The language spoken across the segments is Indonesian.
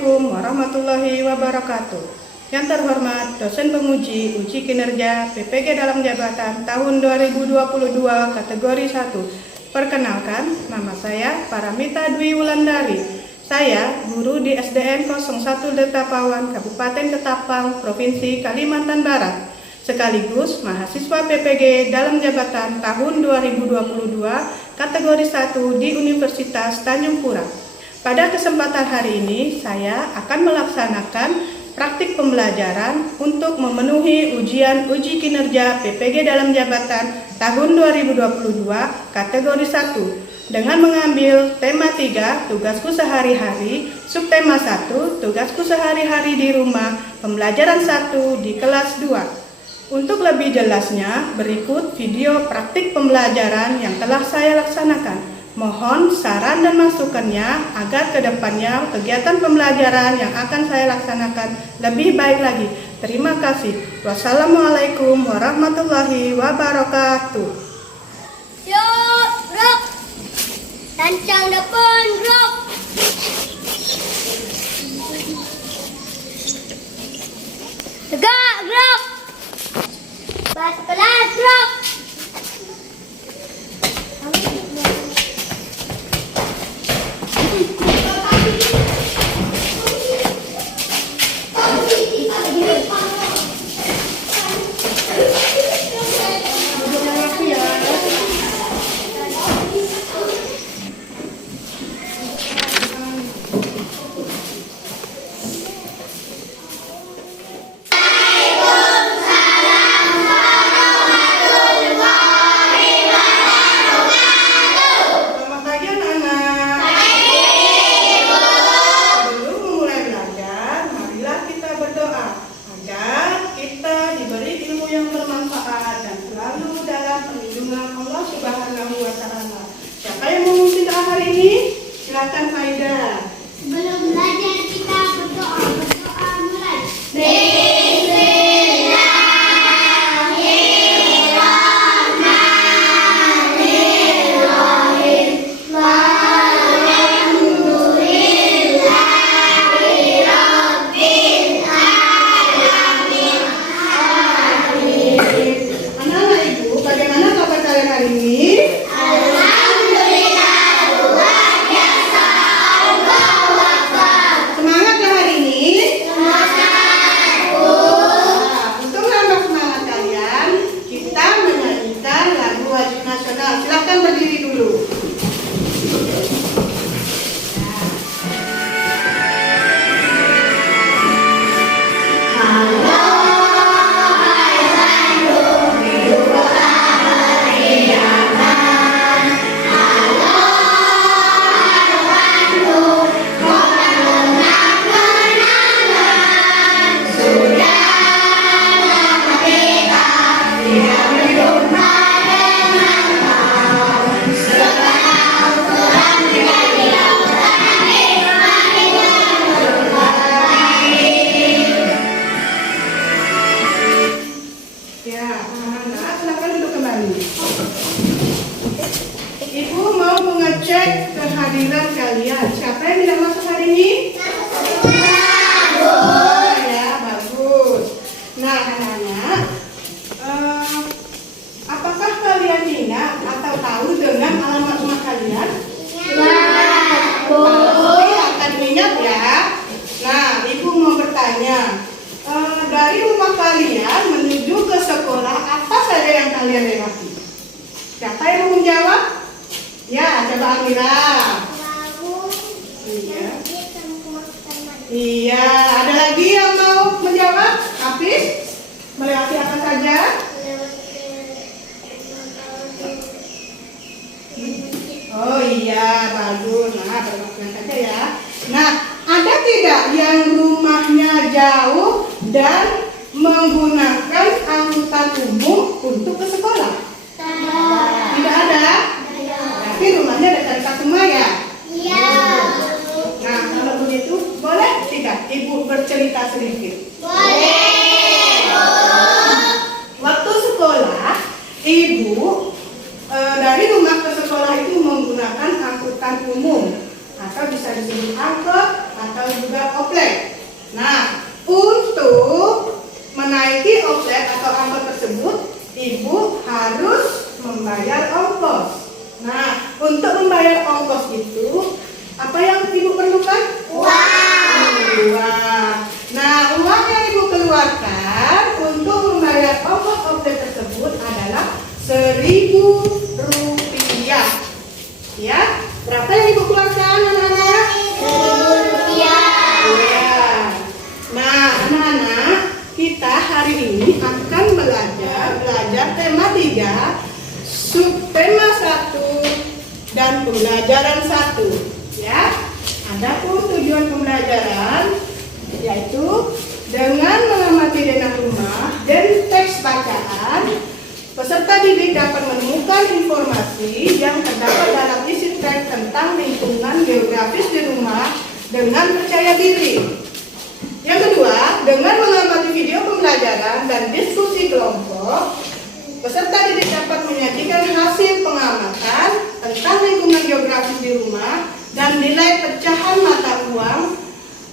Assalamualaikum warahmatullahi wabarakatuh. Yang terhormat dosen penguji uji kinerja PPG dalam jabatan tahun 2022 kategori 1. Perkenalkan, nama saya Paramita Dwi Wulandari. Saya guru di SDN 01 Detapawan, Kabupaten Ketapang, Provinsi Kalimantan Barat. Sekaligus mahasiswa PPG dalam jabatan tahun 2022 kategori 1 di Universitas Tanjung Pura. Pada kesempatan hari ini, saya akan melaksanakan praktik pembelajaran untuk memenuhi ujian uji kinerja PPG dalam jabatan tahun 2022 kategori 1 dengan mengambil tema 3, tugasku sehari-hari, subtema 1, tugasku sehari-hari di rumah, pembelajaran 1 di kelas 2. Untuk lebih jelasnya, berikut video praktik pembelajaran yang telah saya laksanakan. Mohon saran dan masukannya agar kedepannya kegiatan pembelajaran yang akan saya laksanakan lebih baik lagi. Terima kasih. Wassalamualaikum warahmatullahi wabarakatuh. Yuk, gerak. Tancang depan, gerak. Tegak, gerak. Pas kelas, gerak. Siapa yang mau memimpin doa hari ini? Silakan Faida. Sebelum belajar kita berdoa. Berdoa mulai. Anak-anak Ibu, bagaimana kabar kalian hari ini? Semangat ya hari ini? Untuk menambah semangat kalian, kita menyanyikan lagu wajib nasional. Silakan berdiri dulu. Ya, anak-anak silakan duduk kembali. Ibu mau mengecek kehadiran kalian. Siapa yang tidak masuk hari ini? Oh ya, bagus. Nah, anak-anak, apakah kalian ingat atau tahu dengan alamat rumah kalian? Pasti akan ingat ya. Nah, ibu mau bertanya. Dari rumah kalian menuju ke sekolah, apa saja yang kalian lewati? Siapa yang mau menjawab? Ya, coba Amira. Iya, ada lagi yang mau menjawab? Hafiz? Melewati apa saja? Oh iya, bagus. Nah, bermakna saja ya. Nah, ada tidak yang rumahnya jauh dan menggunakan angkutan umum untuk ke sekolah? Tidak ada? Berarti rumahnya dekat-dekat semua ya? Iya. Nah, kalau begitu boleh tidak Ibu bercerita sedikit? Boleh. Waktu sekolah, Ibu dari rumah ke sekolah itu menggunakan angkutan umum atau bisa disebut angkot atau juga oplek. Nah, untuk menaiki oplek atau angkot tersebut, ibu harus membayar ongkos. Nah, untuk membayar ongkos itu, apa yang ibu perlukan? Uang. Nah, uang yang ibu keluarkan untuk membayar ongkos oplek tersebut adalah Rp1.000. Ya, berapa yang ibu keluarkan, anak-anak? Rp1.000. Ya. Nah, anak-anak, kita hari ini akan belajar tema 3, subtema 1 dan pembelajaran 1. Ya. Adapun tujuan pembelajaran yaitu dengan mengamati denah rumah dan teks bacaan, peserta didik dapat menemukan informasi yang terdapat dalam isi teks tentang lingkungan geografis di rumah dengan percaya diri. Yang kedua, dengan mengamati video pembelajaran dan diskusi kelompok, peserta didik dapat menyajikan hasil pengamatan tentang lingkungan geografis di rumah dan nilai pecahan mata uang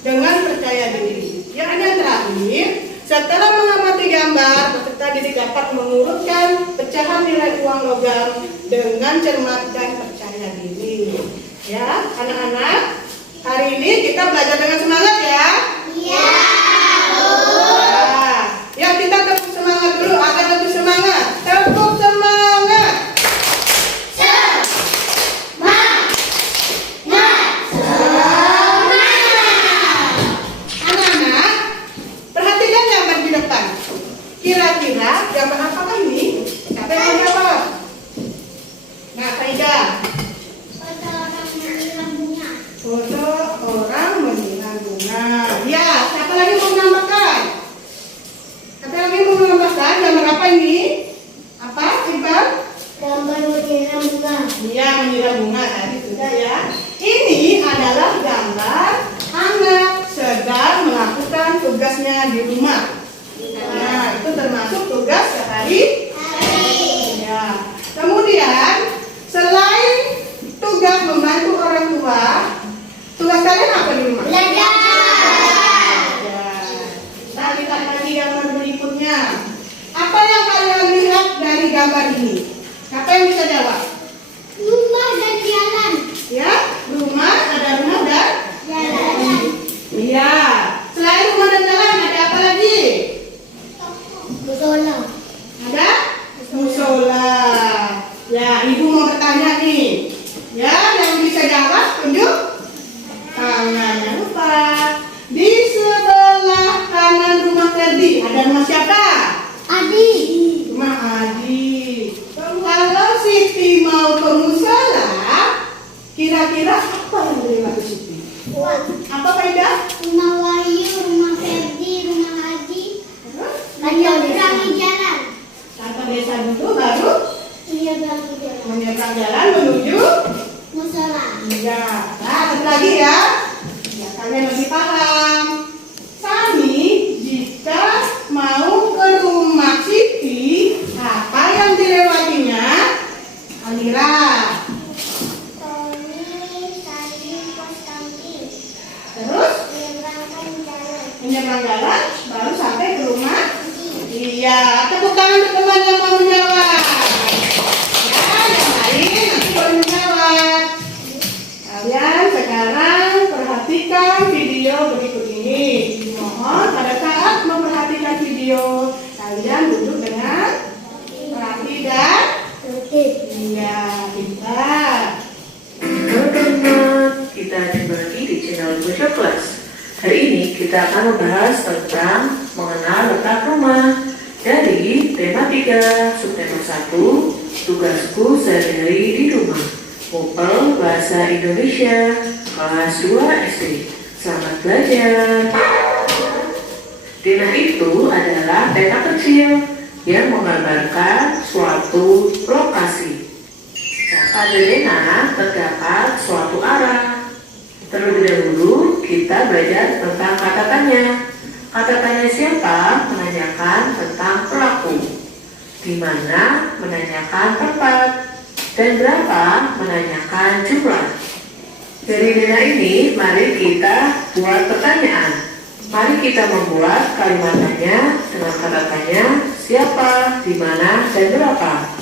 dengan percaya diri. Yang terakhir, setelah mengamati gambar, peserta didik dapat mengurutkan pecahan nilai uang logam dengan cermat dan percaya diri. Ya, anak-anak, hari ini kita belajar dengan semangat ya. Iya. Nah, ya kita tepuk semangat dulu agar lebih semangat. Tepuk semangat. Anak-anak, perhatikan gambar di depan. Kira-kira gambar apakah ini? Siapa yang mau jawab? Nah, Saida. Foto orang menyiram bunga. Foto orang menyiram bunga. Ya, siapa lagi mau menambahkan? Siapa lagi mau menambahkan gambar apa ini? Apa, Iqbal? Gambar menyiram bunga. Iya, menyiram bunga tadi sudah ya. Ini adalah gambar anak sedang melakukan tugasnya di rumah. Nah, itu termasuk tugas sehari. Ya. Kemudian, selain tugas membantu orang tua, tugas kalian apa di rumah? Belajar. Ya. Kita lihat lagi gambar berikutnya. Apa yang kalian lihat dari gambar ini? Siapa yang bisa jawab? Rumah dan jalan. Ya, rumah, ada rumah dan Jalan. iya. Selain rumah dan jalan ada apa lagi? Musola. Ada musola. Ya, ibu mau bertanya nih. Ya, yang bisa jawab tunjuk tangan. Jangan lupa. Di sebelah kanan rumah Ferdi ada rumah siapa? Adi. Rumah Adi. Kalau Siti mau ke musola, kira-kira apa yang dilewati Siti? Apa Faida? Rumah Wahyu, rumah Ferdi, rumah Adi. Menyeberangi jalan. Kata desa dulu baru Menyeberangi jalan. menyeberang jalan menuju. Musola. Ya, nah satu lagi ya. Ya kalian lebih paham. Sani jika mau ke rumah Siti, apa yang dilewatinya? Alira. Tony, Sandi, Konstantin. Terus Menyeberangkan jalan. menyeberang jalan baru sampai ke rumah. Iya, tepuk tangan untuk teman yang mau menjawab. Ya, yang lain nanti boleh menjawab. Kalian sekarang perhatikan video berikut ini. Mohon pada saat memperhatikan video, kalian duduk dengan rapi dan Tertib. iya, pintar. Halo teman-teman, kita kembali di channel Bocah Kelas. Hari ini kita akan membahas tentang mengenal letak rumah dari tema 3, subtema 1, tugasku sehari-hari di rumah. Mupel Bahasa Indonesia kelas 2 SD. Selamat belajar. Denah itu adalah peta kecil yang menggambarkan suatu lokasi. Pada denah terdapat suatu arah. Terlebih dahulu kita belajar tentang kata tanya. Kata tanya siapa menanyakan tentang pelaku, di mana menanyakan tempat, dan berapa menanyakan jumlah. Dari Dena ini, mari kita buat pertanyaan. Mari kita membuat kalimatnya dengan kata-katanya siapa, di mana, dan berapa.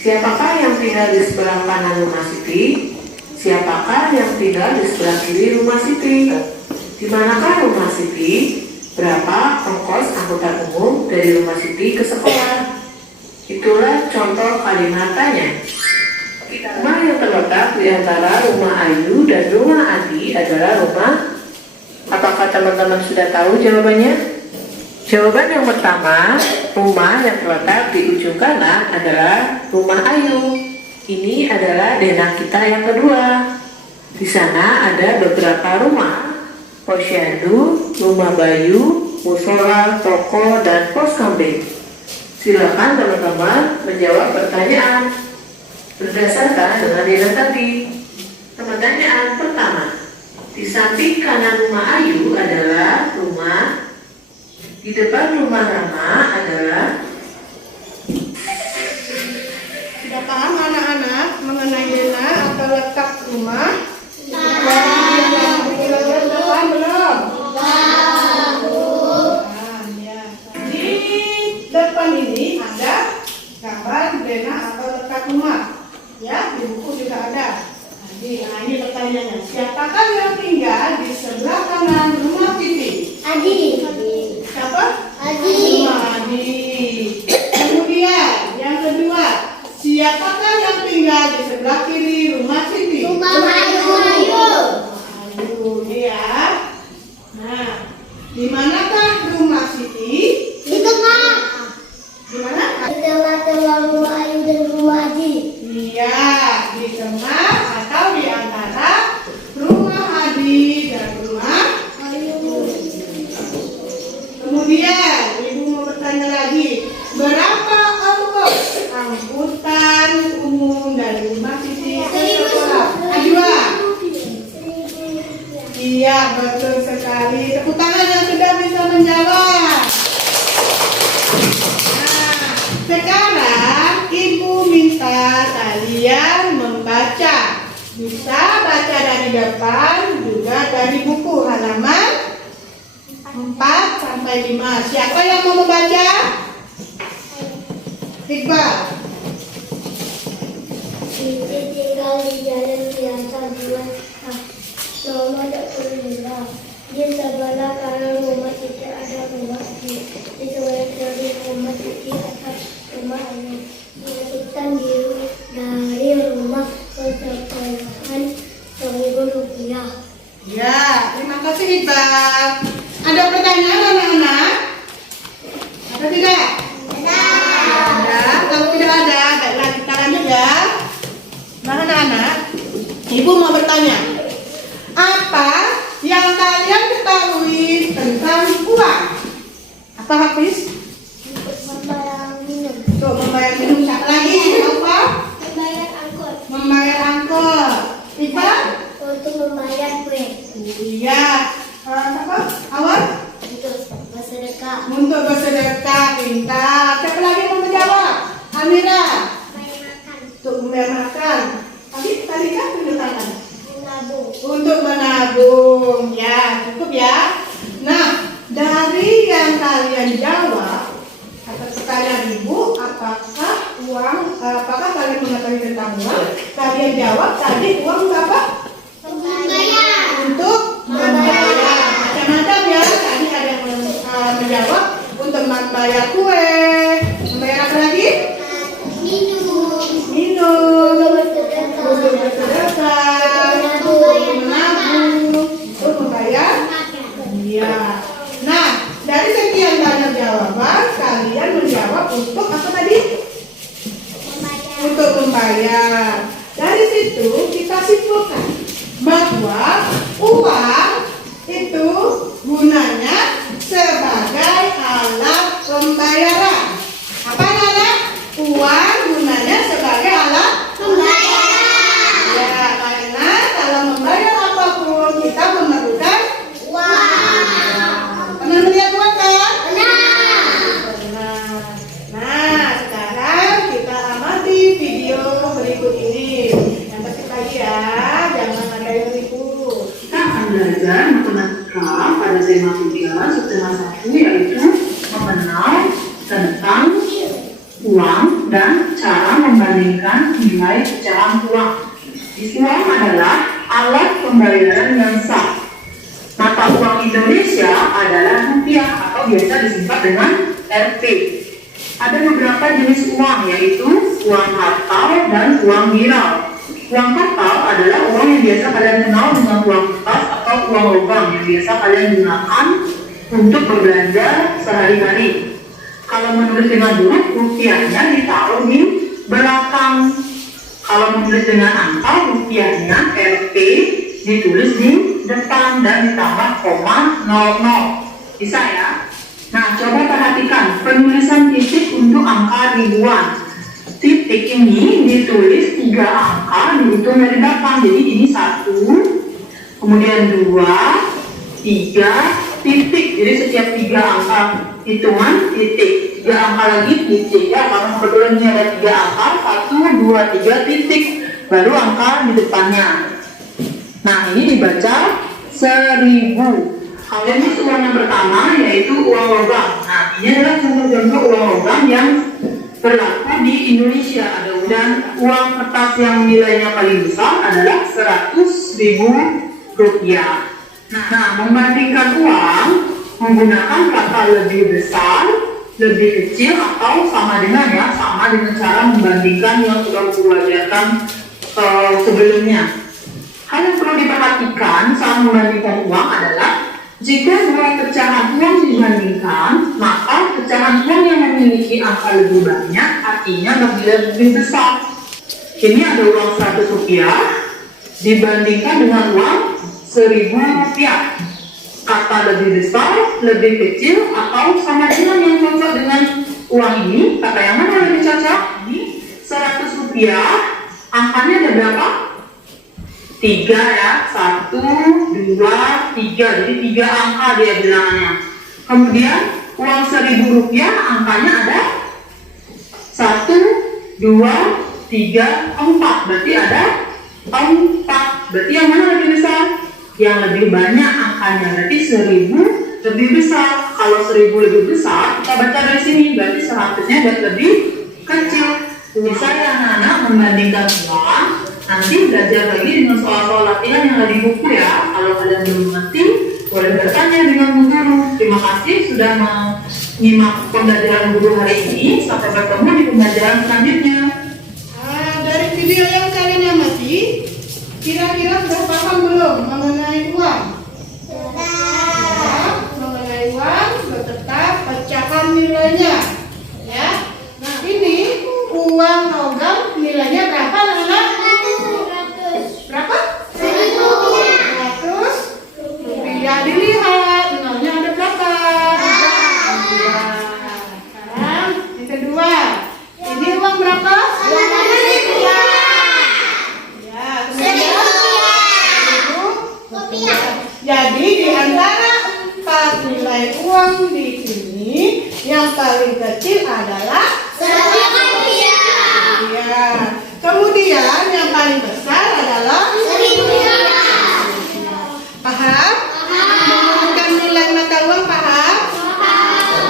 Siapakah yang tinggal di sebelah kanan rumah Siti? Siapakah yang tinggal di sebelah kiri rumah Siti? Di manakah rumah Siti? Berapa ongkos angkutan umum dari rumah Siti ke sekolah? Itulah contoh kalimat tanya. Rumah yang terletak di antara rumah Ayu dan rumah Adi adalah rumah. Apakah teman-teman sudah tahu jawabannya? Jawaban yang pertama, rumah yang terletak di ujung kanan adalah rumah Ayu. Ini adalah denah kita yang kedua. Di sana ada beberapa rumah, posyandu, rumah Bayu, musola, toko, dan pos kambing. Silakan teman-teman menjawab pertanyaan berdasarkan dengan denah tadi. Pertanyaan pertama, di samping kanan rumah Ayu adalah rumah, di depan rumah Rama adalah. Sudah paham anak-anak mengenai denah atau letak rumah? Paham belum? Ya. Di depan ini ada gambar denah atau letak rumah. Ya, di buku juga ada. Nah, ini pertanyaannya. Siapakah yang tinggal di sebelah kanan rumah Titi? Adi. Siapa? Adi. Rumah Adi. Kemudian yang kedua, siapakah yang tinggal di sebelah kiri rumah Siti? Rumah Ayu. Ayu, ya. Nah, di manakah rumah Siti? Di tengah. Di mana? Di tengah-tengah rumah Ayu dan rumah Adi. Iya, di tengah atau di antara rumah Adi dan rumah. Kemudian, Ibu mau bertanya lagi, berapa ongkos angkutan umum dari rumah Siti ke sekolah? Najwa? Iya, betul sekali. Tepuk tangan yang sudah bisa menjawab. Nah, sekarang Ibu minta kalian membaca. Bisa baca dari depan, juga dari buku halaman 4 sampai 5. Siapa yang mau membaca? Iqbal. Siti tinggal di jalan biasa 2A. Nomor 22. Di sebelah kanan rumah Siti ada rumah Adi. Di sebelah kiri rumah Siti ada rumah Ayu. Dilanjutkan dari rumah ke sekolahan Rp1.000. Ya, terima kasih Iqbal. Ada pertanyaan anak-anak? Ada tidak? Ada. Kalau tidak ada, baiklah kita lanjut ya. Nah anak-anak, Ibu mau bertanya. Apa yang kalian ketahui tentang uang? Apa Hafiz? Untuk membayar minum. Untuk membayar minum. Siapa lagi? Apa? Membayar angkot. Membayar angkot. Iqbal? Untuk membayar kue. Iya. Apa? Awal? Untuk bersedekah. Untuk bersedekah, pintar. Siapa lagi mau menjawab? Amira. Bayar makan. Untuk membayar makan. Tadi kan tunjukkan. Menabung. Untuk menabung. Ya, cukup ya. Nah, dari yang kalian jawab atas pertanyaan Ibu, apakah kalian mengetahui tentang uang? Kalian jawab tadi uang apa? Membayar. Untuk membayar. Macam-macam ya. Tadi ada yang menjawab untuk membayar kue. Membayar apa lagi? Minum. Minum. Bersedekah. Untuk bersedekah. Untuk menabung. Untuk membayar. Iya. Nah, dari sekian banyak jawaban, kalian menjawab untuk apa tadi? Untuk membayar. Dari situ kita simpulkan bahwa uang itu gunanya sebagai alat pembayaran. Apa anak? Uang gunanya sebagai alat Membayar. ya, karena kalau membayar apapun kita memerlukan Uang. pernah melihat uang kan? Benar. Pernah. Nah, sekarang kita amati video berikut ini. Yang pasti lagi ya, jangan ada yang ribut. ketiga setengah satu yaitu mengenal tentang uang dan cara membandingkan nilai pecahan uang. Uang adalah alat pembayaran yang sah. Mata uang Indonesia adalah rupiah atau biasa disingkat dengan Rp. Ada beberapa jenis uang yaitu uang kartal dan uang viral. Uang kartal adalah uang yang biasa kalian kenal dengan uang kertas atau uang logam yang biasa kalian gunakan untuk berbelanja sehari-hari. Kalau menulis dengan huruf, rupiahnya ditaruh di belakang. Kalau menulis dengan angka, rupiahnya Rp ditulis di depan dan ditambah koma 00. Bisa ya? Nah, coba perhatikan penulisan titik untuk angka ribuan. Titik ini ditulis 3 angka dihitung dari belakang. Jadi ini 1, kemudian 2, 3, titik. Jadi setiap 3 angka hitungan titik. 3 angka lagi titik ya. Karena kebetulan ini ada 3 angka, 1, 2, 3 titik. Baru angka di depannya. Nah, ini dibaca 1000. Kalau ini uang yang pertama yaitu uang logam. Nah, ini adalah contoh-contoh uang logam yang berlaku di Indonesia. Dan uang kertas yang nilainya paling besar adalah 100.000 rupiah. Nah, membandingkan uang menggunakan kata lebih besar, lebih kecil atau sama dengan cara membandingkan yang sudah diajarkan sebelumnya. Hal yang perlu diperhatikan saat membandingkan uang adalah jika dua pecahan uang dibandingkan, maka pecahan uang yang memiliki angka lebih banyak artinya lebih besar. Ini ada uang 100 rupiah dibandingkan dengan uang 1000 rupiah. Kata lebih besar, lebih kecil, atau sama dengan yang cocok dengan uang ini, kata yang mana lebih cocok? Ini 100 rupiah, angkanya ada berapa? 3 ya, 1, 2, 3, jadi 3 angka dia bilangannya. Kemudian uang 1000 rupiah angkanya ada 1, 2, 3, 4, berarti ada 4, berarti yang mana lebih besar? Yang lebih banyak angkanya, berarti 1000 lebih besar. Kalau 1000 lebih besar, kita baca dari sini, berarti 100-nya lebih kecil. Bisa ya anak-anak membandingkan uang. Nanti belajar lagi dengan soal-soal latihan yang ada di buku ya. Kalau kalian belum ngerti, boleh bertanya dengan Bu Guru. Terima kasih sudah menyimak pembelajaran guru hari ini. Sampai bertemu di pembelajaran selanjutnya. Dari video yang kalian amati, kira-kira sudah paham belum mengenai uang? Ya, mengenai uang beserta pecahan nilainya. Ya. Nah, ini uang logam nilainya berapa, anak-anak? Berapa? 100 rupiah. Dilihat nolnya ada berapa? 2. Sekarang yang kedua, ini uang berapa? 200 rupiah. Ya, kemudian 1000 rupiah. Jadi di antara 4 nilai uang di sini yang paling kecil adalah 100 rupiah. Ya. Kemudian yang paling besar adalah 1000 rupiah. Paham? Mengurutkan nilai mata uang paham?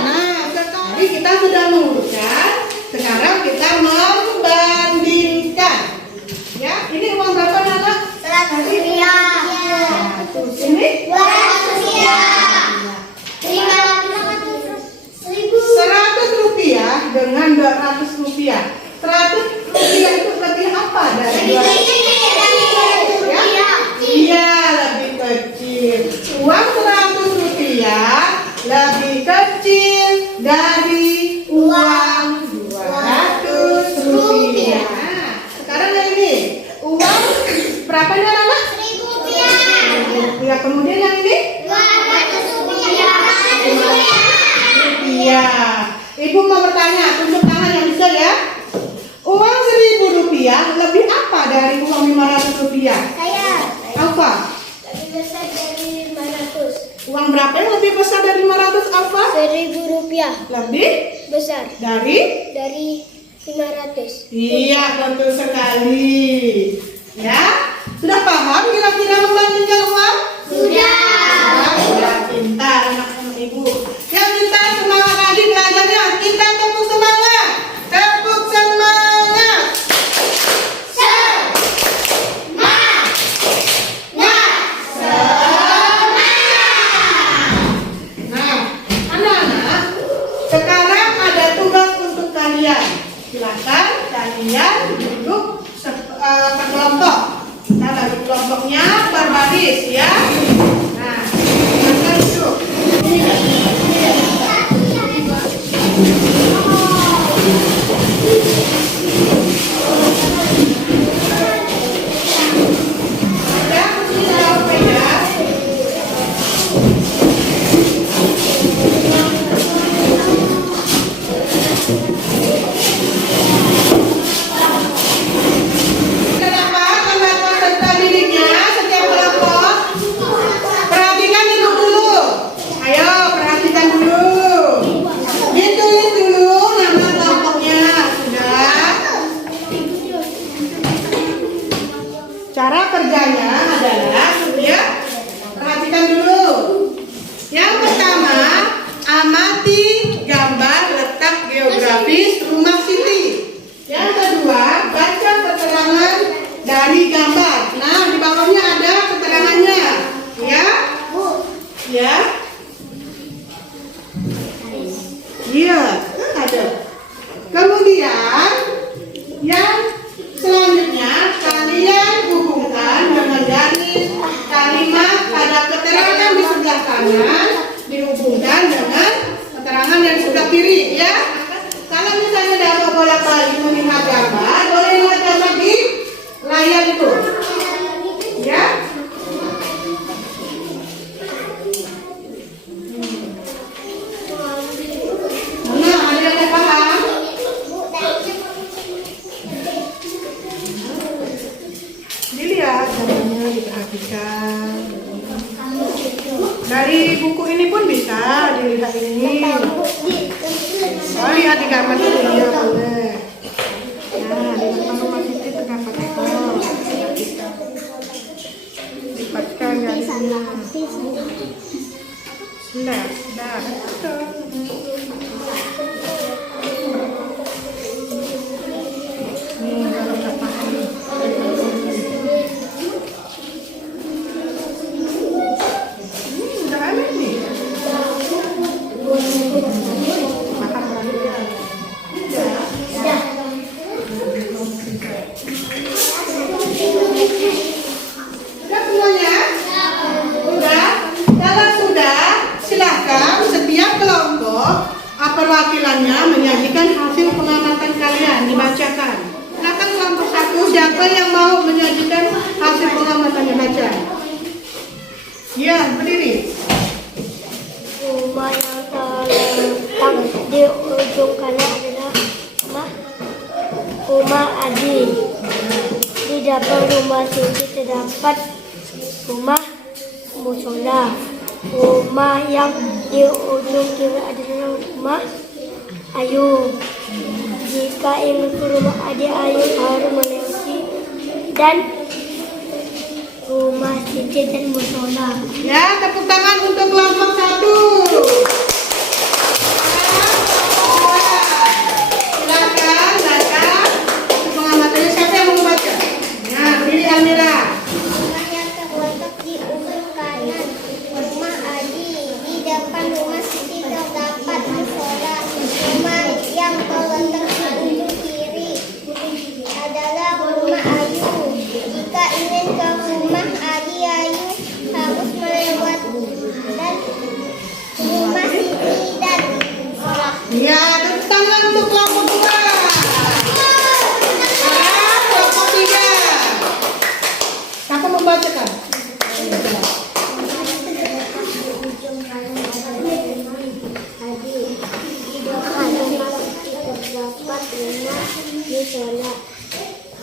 Nah, sekarang kita sudah mengurutkan. Sekarang kita membandingkan. Ya, ini uang berapa, Nana? 100 rupiah. Ini 200 rupiah. 100 rupiah dengan 200 rupiah. 100 rupiah itu lebih apa dari 200 rupiah? Iya, lebih kecil. Uang 100 rupiah lebih kecil dari uang 200 rupiah. Nah, sekarang yang ini, uang berapa ya, Nana? 1000 rupiah. Ya, kemudian yang ini? 200 rupiah. Rupiah. Ibu mau bertanya, tunjuk tangan yang bisa ya. Uang 1000 rupiah lebih apa dari uang 500 rupiah? Saya Apa? lebih besar dari 500. Uang berapa yang lebih besar dari 500, Alfa? 1000 rupiah Lebih besar dari? dari 500. Iya, betul sekali. Ya, sudah paham kira-kira membandingkan uang? Sudah. Sudah pintar. Silakan kalian duduk per kelompok. Kita bagi kelompoknya per baris ya. Nah, silakan duduk. Ada kursi sepeda. Kenapa lembar peserta didiknya setiap kelompok? Perhatikan itu dulu. Ayo perhatikan dulu. Ditulis dulu nama kelompoknya. Sudah. Cara kerjanya adalah ya. Perhatikan dulu. Yang pertama, amati gambar letak geografis rumah Siti. Yang kedua, baca keterangan dari gambar. Nah, di bawahnya ada keterangannya. Ya? Ya? Iya, ada. Kemudian, yang selanjutnya, kalian hubungkan dengan garis kalimat pada keterangan di sebelah kanan dihubungkan dengan keterangan yang sebelah kiri, ya. Kalau misalnya dapat bolak-balik melihat gambar, boleh lihat gambar di layar itu, ya. Nah, ada yang paham? Dilihat gambarnya, diperhatikan. Dari buku ini pun bisa dilihat ini. Oh, lihat di gambar itu ya boleh. Nah, di depan rumah Siti terdapat ekor. Perhatikan. Lipatkan garisnya. Sudah. Nih, kalau udah paham. Udah ada nih. Makan lagi ya. Sudah semuanya? Sudah? Kalau sudah, silakan setiap kelompok perwakilannya menyajikan hasil pengamatan kalian, dibacakan. Silakan kelompok satu, siapa yang mau menyajikan hasil pengamatan dibaca? Ya, berdiri. Rumah yang terletak di ujung kanan adalah rumah Adi. Di depan rumah Siti terdapat rumah musola. Rumah yang di ujung kiri adalah rumah Ayu. Jika ingin ke rumah Adi, Ayu harus melewati dan rumah Siti dan musola. Ya, tepuk tangan untuk kelompok satu. Silakan baca pengamatannya. Siapa yang mau baca? Nah, berdiri Almira. Rumah yang terletak di ujung kanan rumah Adi. Di depan rumah Siti terdapat musola. Rumah yang terletak di ujung kiri adalah rumah Ayu. Jika ingin ke rumah Adi, Ayu harus melewati dan rumah Siti dan musola. Ya, tepuk tangan untuk kelompok dua. Sekarang kelompok tiga. Siapa membacakan? Ujung kanan adalah rumah Adi. Di depan rumah Siti terdapat rumah musola.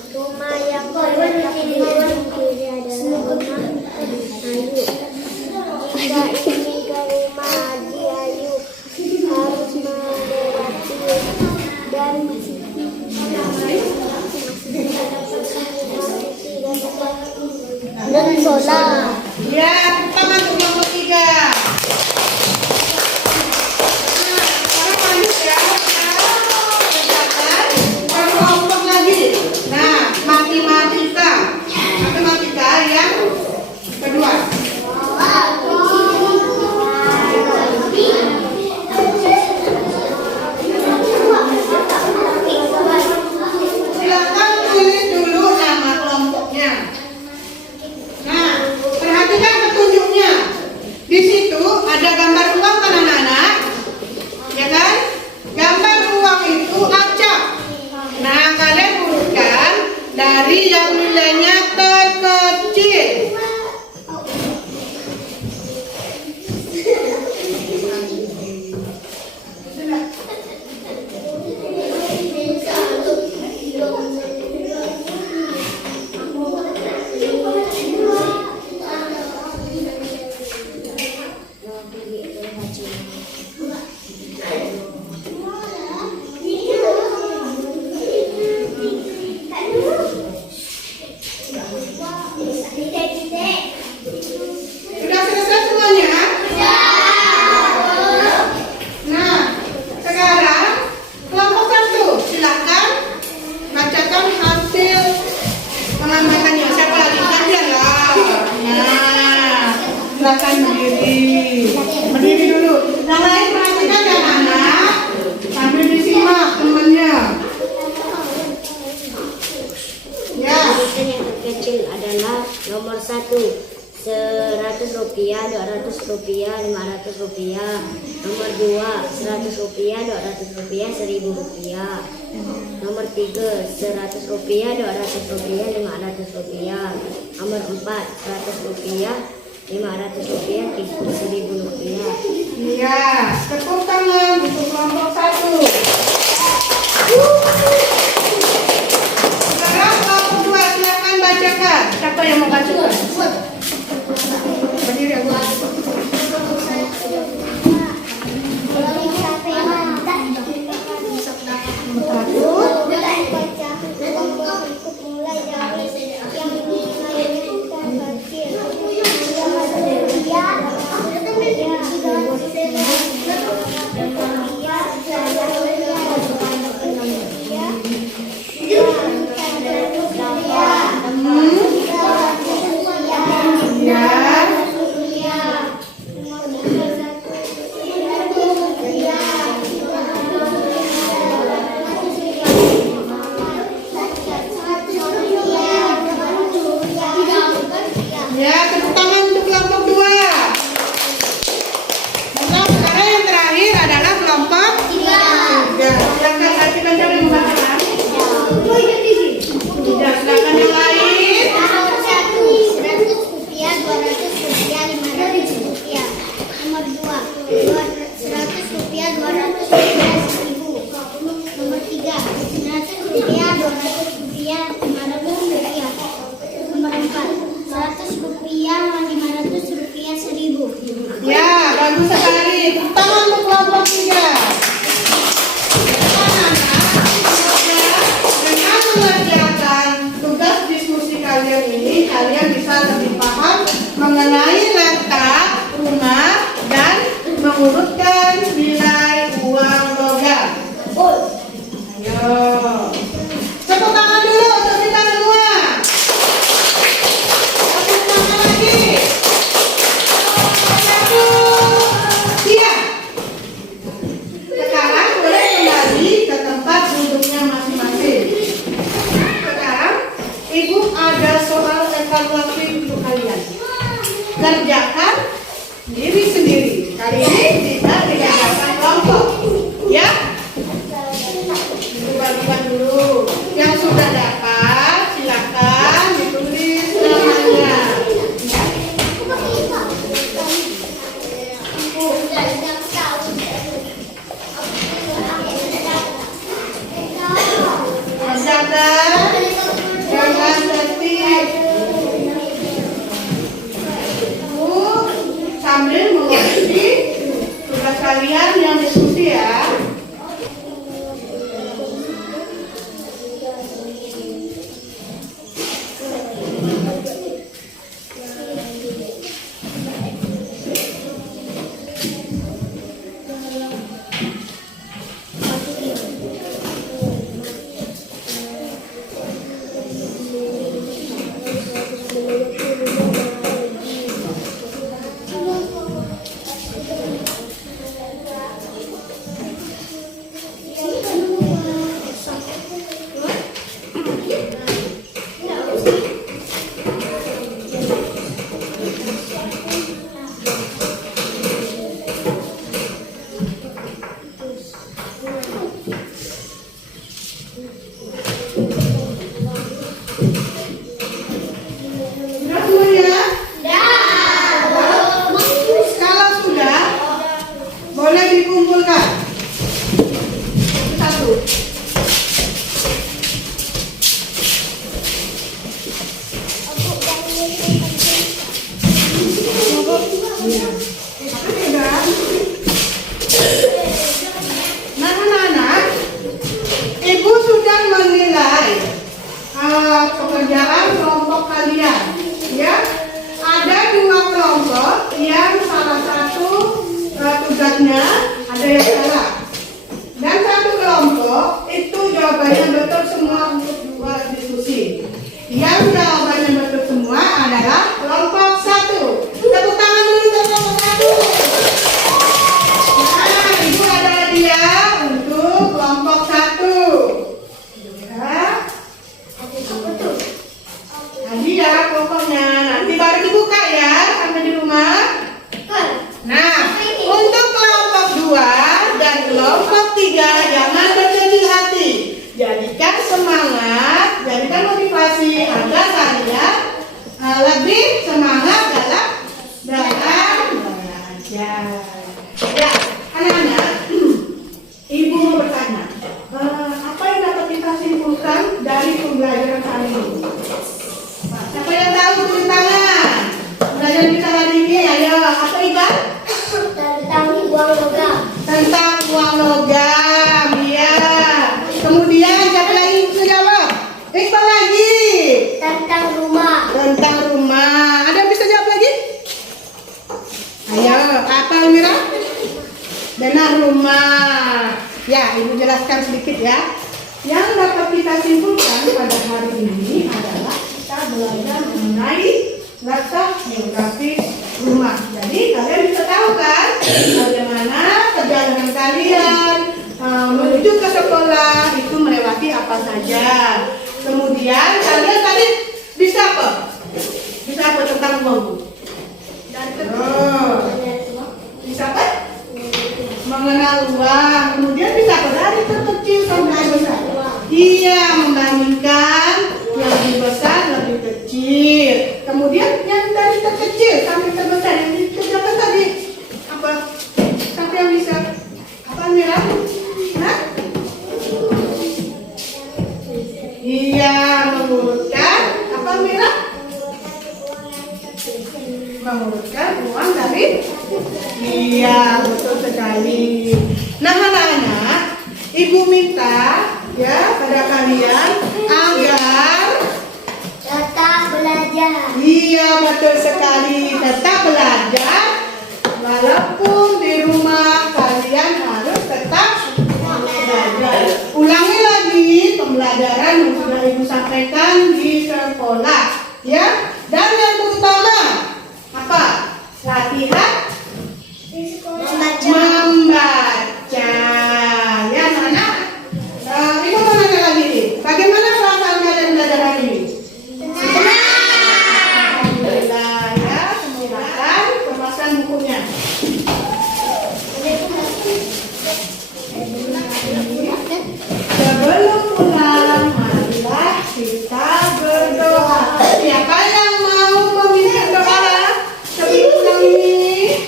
Rumah yang terletak di ujung kiri adalah rumah Ayu. Jika ingin ke rumah Adi, Ayu harus melewati dan musola. Ya, tepuk tangan untuk kelompok tiga. Nah, sekarang lanjut ya. Kita kerjakan per kelompok lagi. Sudah selesai semuanya? Nah, sekarang kelompok 1, silakan bacakan hasil pengamatannya. Siapa lagi? Kalian lah. Nah, silakan berdiri. Berdiri dulu. Yang lain perhatikan ya anak. Sambil disimak temannya. Ya. Tulisan yang terkecil adalah nomor 1 100 rupiah, 200 rupiah, 500 rupiah. Nomor 2 100 rupiah, 200 rupiah, 1000 rupiah. Nomor 3 100 rupiah, 200 rupiah, 500 rupiah. Nomor 4 100 rupiah, 500 rupiah, 1000 rupiah. Iya, tepuk tangan untuk kelompok 1. Sekarang kelompok 2, silakan bacakan. Siapa yang mau bacakan? Berdiri aku. Ya, tepuk tangan untuk kelompok 2. Nah, sekarang yang terakhir adalah kelompok 3. Silakan bacakan, siapa yang membacakan? Ya, silakan yang lain. 100 rupiah, 200 rupiah, 500 rupiah. Nomor 2 100 rupiah, 200 rupiah, 1000. Nomor 3 100 rupiah, 200 rupiah, 500 rupiah. Nomor 4 100 rupiah, 500 rupiah, 1000. Ya, bagus sekali. Tepuk tangan untuk kelompok 3. Dengan mengerjakan tugas diskusi kalian ini, kalian bisa lebih paham mengenai letak rumah dan mengurutkan nilai uang logam. Ayo, tepuk tangan dulu untuk kita semua. Tepuk tangan lagi. 1, 2. Sekarang boleh kembali ke tempat duduknya masing-masing. Sekarang Ibu ada soal evaluasi untuk kalian. Kerjakan diri sendiri. Kali ini tidak dikerjakan kelompok. Ya? Ibu bagikan dulu. Yang sudah dapat silakan ditulis namanya. Kerjakan dengan tertib. Sambil mengikuti tugas kalian yang diskusi ya. Iya. Ada jawabannya ada yang salah. Dan satu kelompok itu jawabannya betul semua untuk dua diskusi. Yang jawabannya betul semua adalah kelompok 1. Tepuk tangan dulu untuk kelompok 1. Nah, ibu ada hadiah untuk kelompok 1. Ya. Hadiah pokoknya nanti baru dibuka ya sampai di rumah. Nah, untuk kelompok 2 dan kelompok 3 jangan berkecil hati. Jadikan semangat, jadikan motivasi agar kalian lebih semangat dalam belajar. Ya, anak-anak, ibu mau bertanya, apa yang dapat kita simpulkan dari pembelajaran kali ini? Siapa yang tahu tulis tangan? Pembelajaran kita hari ini, ayo, apa Iqbal? Tentang uang logam. Tentang uang logam, ya. Kemudian siapa lagi bisa jawab? Iqbal lagi. Tentang rumah. Tentang rumah. Ada yang bisa jawab lagi? Ayo, apa Almira? Benar, rumah. Ya, ibu jelaskan sedikit ya. Yang dapat kita simpulkan pada hari ini adalah kita belajar mengenai letak geografis rumah. Jadi kalian bisa tahu kan bagaimana perjalanan kalian menuju ke sekolah itu melewati apa saja. Kemudian kalian tadi bisa apa? Bisa apa tentang uang? Oh, bisa apa? Mengenal uang. Kemudian bisa apa? Dari terkecil sampai besar. Iya, membandingkan yang lebih besar lebih kecil. Kemudian yang dari terkecil sampai terbesar yang dikerjakan tadi apa? Siapa yang bisa? Apa Mira? Hah? Iya, mengurutkan apa Mira? Mengurutkan uang dari. Iya, betul sekali. Nah, anak-anak, ibu minta ya pada kalian agar Tetap belajar. iya betul sekali tetap belajar walaupun di rumah kalian harus tetap belajar. Ulangi lagi pembelajaran yang sudah ibu sampaikan di sekolah ya. Dan yang terutama apa? Latihan membaca ya anak-anak. Ibu mau nanya lagi nih, bagaimana perasaan kalian belajar hari ini? Alhamdulillah ya, silakan kemasan bukunya. Sebelum pulang, marilah kita berdoa. Siapa yang mau memimpin doa sebelum pulang ini?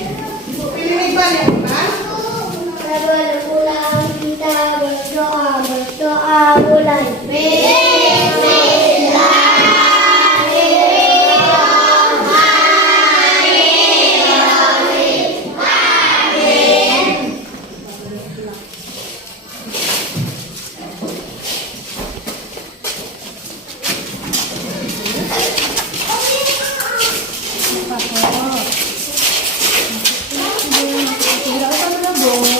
Ibu pilih Iqbal ya, Pak. Sebelum pulang kita berdoa mulai. Tidak usah menabung.